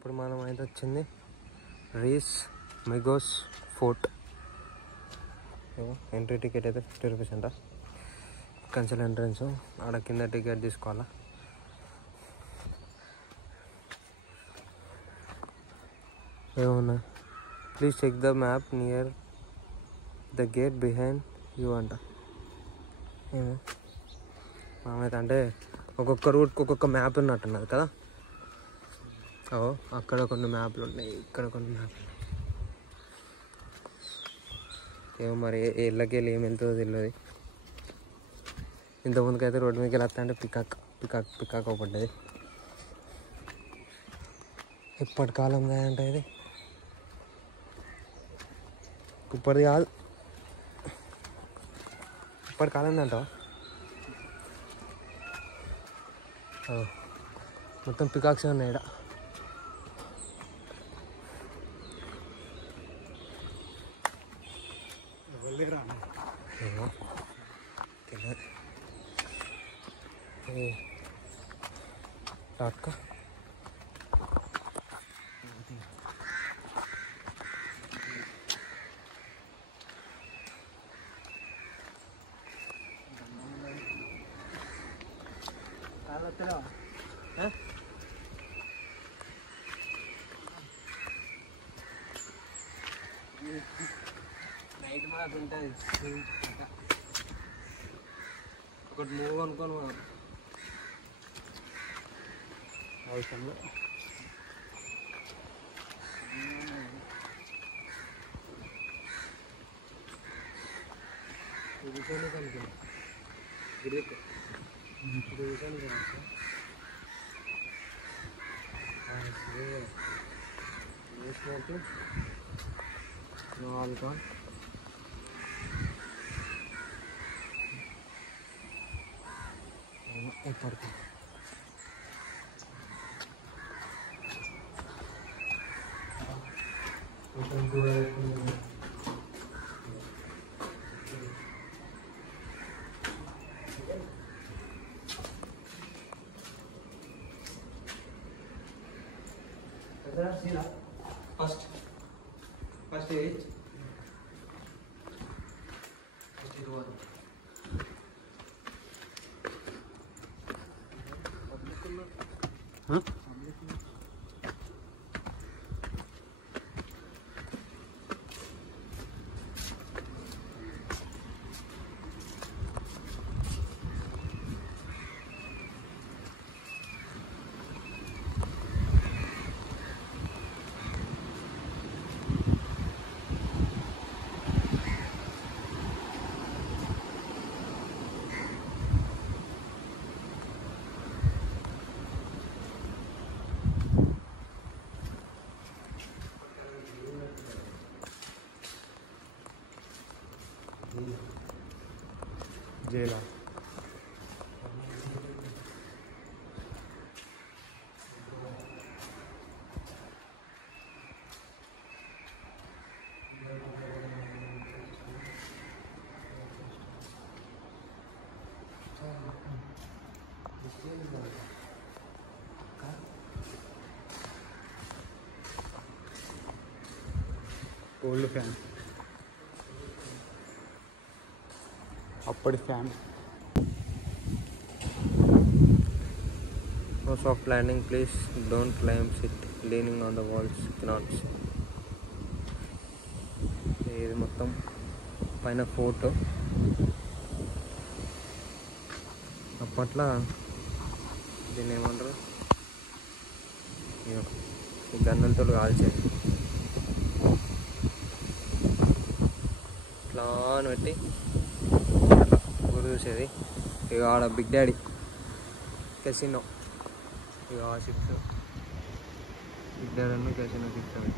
ఇప్పుడు మనం అయితే వచ్చింది రీస్ మిగోస్ ఫోర్ట్. ఎంట్రీ టికెట్ అయితే 50 రూపీస్ అంట. కన్సల్ ఎంట్రన్స్ ఆడ కింద టికెట్ తీసుకోవాలా. ఏమన్నా please check the map near the gate behind you అంట. ఏమో మామైతే అంటే ఒక్కొక్క రూట్కి ఒక్కొక్క మ్యాప్ ఉన్నట్టున్నది కదా. అక్కడ కొన్ని మ్యాప్లు ఉన్నాయి, ఇక్కడ కొన్ని మ్యాప్లు ఉన్నాయి. ఏమో మరి ఇళ్ళకి వెళ్ళి ఏమి వెళ్తుందో తెలియదు. ఇంతకుముందుకైతే రోడ్డు మీదకి వెళ్ళి వస్తా అంటే పికాక్ ఒకటి. ఇప్పటి కాలం అంటే ఇది ఇప్పటిది కాదు, ఇప్పటి కాలం అంటావా? మొత్తం పికాక్సే ఉన్నాయి ఇక్కడ. రాట్కా నైట్ మాకు ఉంటుంది. ఒకటి మూవ్ అనుకోని అవసరంలో కనుక ఎప్పటికీ ఫస్ట్ ఏజ్ జైలా ఓల్డ్ ఫ్యాన్, అప్పటి fan. No soft landing, please don't climb, sit leaning on the walls, cannot see. ఇది మొత్తం పైన ఫోటో. అప్పట్లో దీన్ని ఏమంటారు, ఈ గన్నులతో కాల్చేది. ఇట్లా అని పెట్టి అట్లా గురి చూసేది. ఇక ఆడ బిగ్ డాడీ కెసినో, ఇక ఆ 6 బిగ్ డాడీ అన్న కెసినో 6 అవి.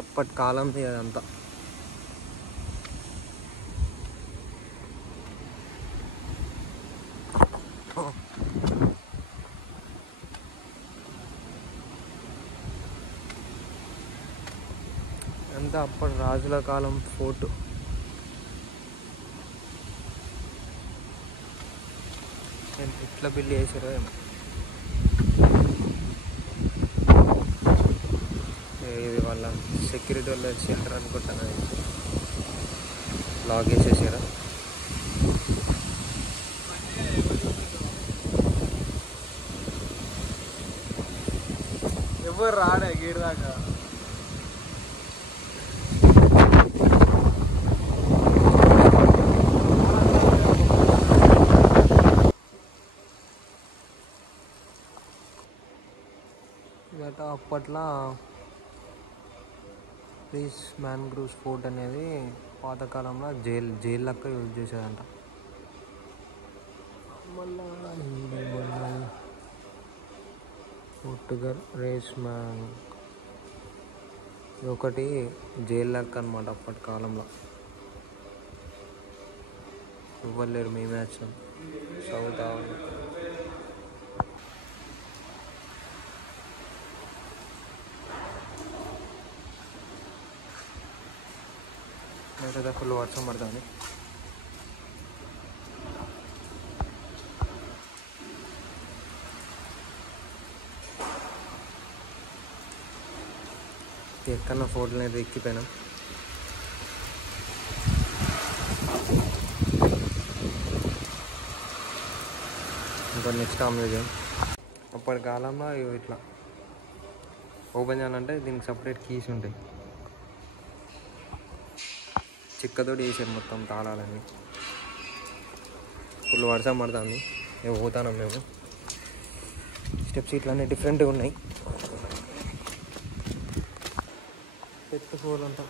అప్పటి కాలం అదంతా. అంతా అప్పటి రాజుల కాలం ఫోర్టు. ఇట్లా బిల్డ్ చేసారో ఏమో. ఇది వాళ్ళ సెక్యూరిటీ వాళ్ళు వచ్చారు అనుకుంటాను. లాక్ వేసేసారా? ఎవరు రాడే గేట్ దాకా. గట అప్పట్లో ప్లీజ్ మ్యాంగ్రూవ్స్ ఫోర్ట్ అనేది పాతకాలంలో జైలు లెక్క యూజ్ చేసేదంట. మళ్ళా పోర్టుగల్ రేస్ మ్యాంగ్ ఇది ఒకటి జైలు లెక్క అనమాట అప్పటి కాలంలో. ఇవ్వలేరు మీ మ్యాచ్ సౌత్ అయితే ఫుల్ వర్షం పడుతుంది. ఎక్కడన్నా ఫోటోలు అయితే ఎక్కిపోయినాం. ఇంకా నెక్స్ట్ మ్యూజియం. అప్పటి కాలంలో ఇట్లా ఓపెన్ చేయాలంటే దీనికి సపరేట్ కీస్ ఉంటాయి. చిక్కతోటి వేసారు మొత్తం తాళాలన్నీ. ఫుల్ వర్షం పడుతుంది. మేము పోతాం. మేము స్టెప్స్ ఇట్లన్నీ డిఫరెంట్గా ఉన్నాయి. పెద్ద ఫోల్ అంటాం.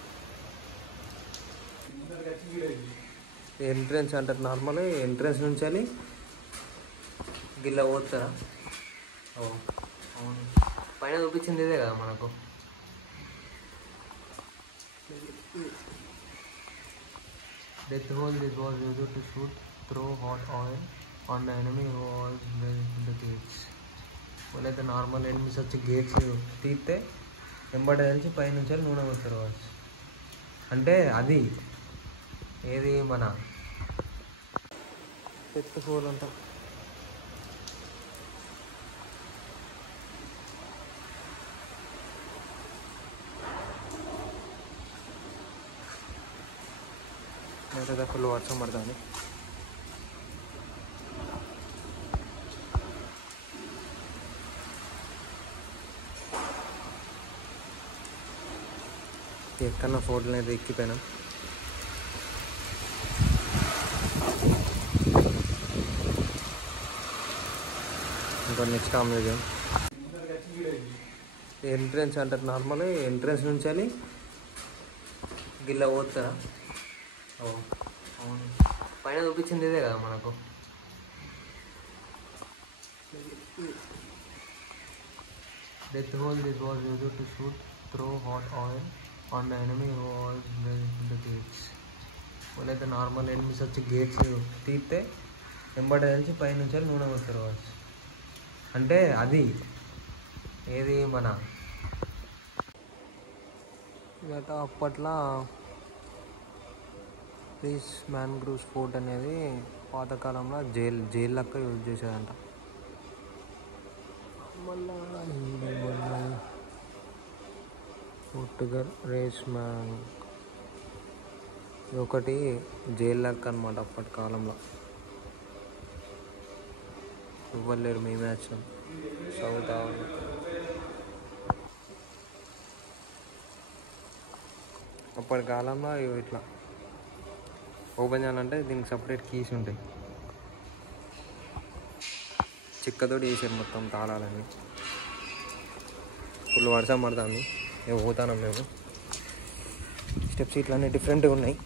ఎంట్రన్స్ అంటారు నార్మల్. ఎంట్రన్స్ నుంచి వెళ్ళి గిల్ల పోతారా? అవును, పైన చూపించింది ఇదే కదా మనకు. Death hole this was used to shoot through hot oil on the enemy who was in the gates. వాళ్ళైతే నార్మల్ ఎనిమిస్ వచ్చి గేట్స్ తీస్తే వెంబడి తెలిసి పైనుంచి నూనె వస్తారు కావచ్చు. అంటే అది ఏది మన పెద్ద ఫోల్ అంటాం. అయితే ఫుల్ వర్షం పడుతుంది. ఎక్కడన్నా ఫోటోలు అయితే ఎక్కిపోయినాం. ఇంకా నెక్స్ట్ మ్యూజియం. ఎంట్రన్స్ అంటారు నార్మల్. ఎంట్రన్స్ నుంచి వెళ్ళి గిల్ల పోతారా? అవును, పైన చూపించింది ఇదే కదా మనకు. Death hole this was used to shoot through hot oil on the enemy who was in the gates. వాళ్ళైతే నార్మల్ ఎనిమిస్ వచ్చి గేట్స్ తీస్తే వెంబడి తెలిసి పైనుంచి నూనె వస్తారు కావచ్చు. అంటే అది ఏది మన గట అప్పట్లో ప్లీజ్ మ్యాంగ్రూవ్స్ ఫోర్ట్ అనేది పాతకాలంలో జైలు లెక్క యూజ్ చేసేదంట. మళ్ళా పోర్టుగల్ రేస్ మ్యాంగ్ ఇది ఒకటి జైలు లెక్క అనమాట అప్పటి కాలంలో. ఇవ్వలేరు మీ మ్యాచ్ సౌత్ అప్పటి కాలంలో ఇట్లా ఓపెన్ చేయాలంటే దీనికి సపరేట్ కీస్ ఉంటాయి. చిక్కతోటి వేసారు మొత్తం తాళాలన్నీ. ఫుల్ వర్షం పడుతుంది. మేము పోతాం. మేము స్టెప్స్ ఇట్లన్నీ డిఫరెంట్గా ఉన్నాయి.